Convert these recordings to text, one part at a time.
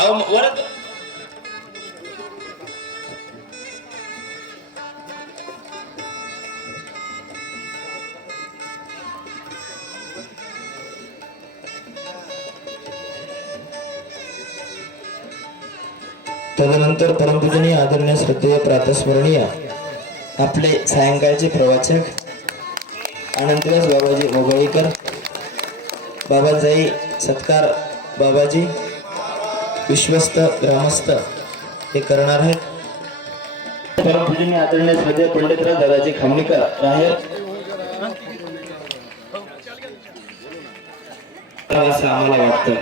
अहो म- वरच तदनंतर परमपूजनीय आदरणीय श्रद्धेय प्रातस्मरणीय आपले सायंकाळचे प्रवाचक अनंतदास बाबाजी मोगळीकर बाबाजाई सत्कार बाबाजी विश्वस्त ग्रामस्थ हे करणार आहेत. परमपूजनीय आदरणीय श्रद्धेय पंडितराव दादाजी खामणीकर राहेर असं आम्हाला वाटतं.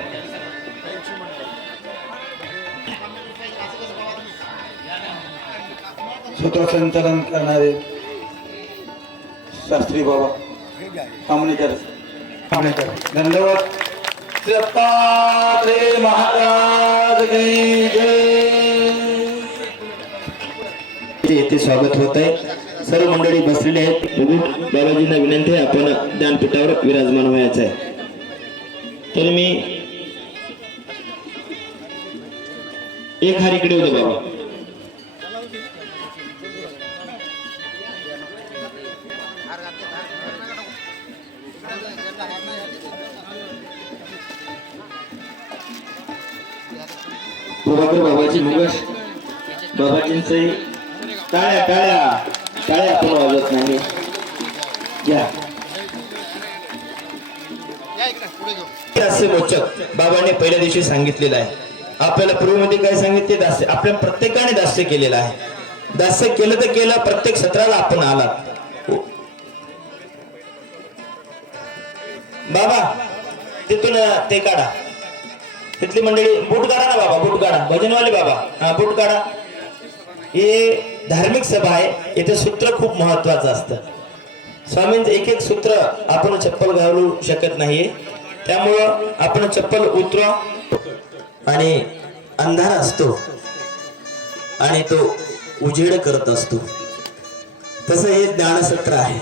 सूत्रसंचालन करणारे शास्त्री बाबा कामणेकर कामणेकर धन्यवाद. दत्तात्रेय महाराज की जय। येथे स्वागत होत आहे सर्व मंडळी बसलेले आहेत. बाबाजींना विनंती आहे आपण ज्ञानपीठावर विराजमान व्हायचं आहे. तर मी एक हार इकडे होतो बाबा. प्रभाकर बाबाची मुगश बाबाजींचे टाळ्या टाळ्या टाळ्या आपण वाजत नाही. या. दास्य मोचक बाबाने पहिल्या दिवशी सांगितलेलं आहे. आपल्याला पूर्वमध्ये काय सांगितले? दास्य आपल्या प्रत्येकाने दास्य केलेलं आहे. दास्य केलं तर केलं प्रत्येक सत्राला आपण आला बाबा तिथून ते काढा. तिथली मंडळी बूट काढा ना बाबा बूट काढा भजनवाले बाबा. हा बूट काढा हे धार्मिक सभा आहे. येथे सूत्र खूप महत्वाचं असतं. स्वामींचं एक एक सूत्र आपण चप्पल घालू शकत नाहीये. त्यामुळं आपण चप्पल उतरा आणि अंधार असतो आणि तो उजेड करत असतो. तसं हे ज्ञानसत्र आहे.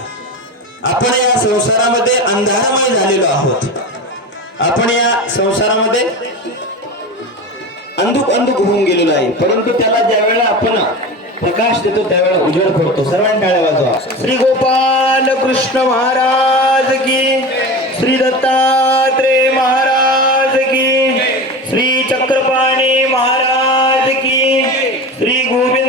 आपण या संसारामध्ये अंधारमय झालेलो आहोत. आपण या संसारामध्ये अंधुक अंधुक होऊन गेलेलो आहे. परंतु त्याला ज्या वेळेला आपण प्रकाश देतो त्यावेळेला उजळ करतो सर्वांना वाजवा. श्री गोपाल कृष्ण महाराज की श्री दत्तात्रे महाराज की श्री चक्रपाणी महाराज की श्री गोविंद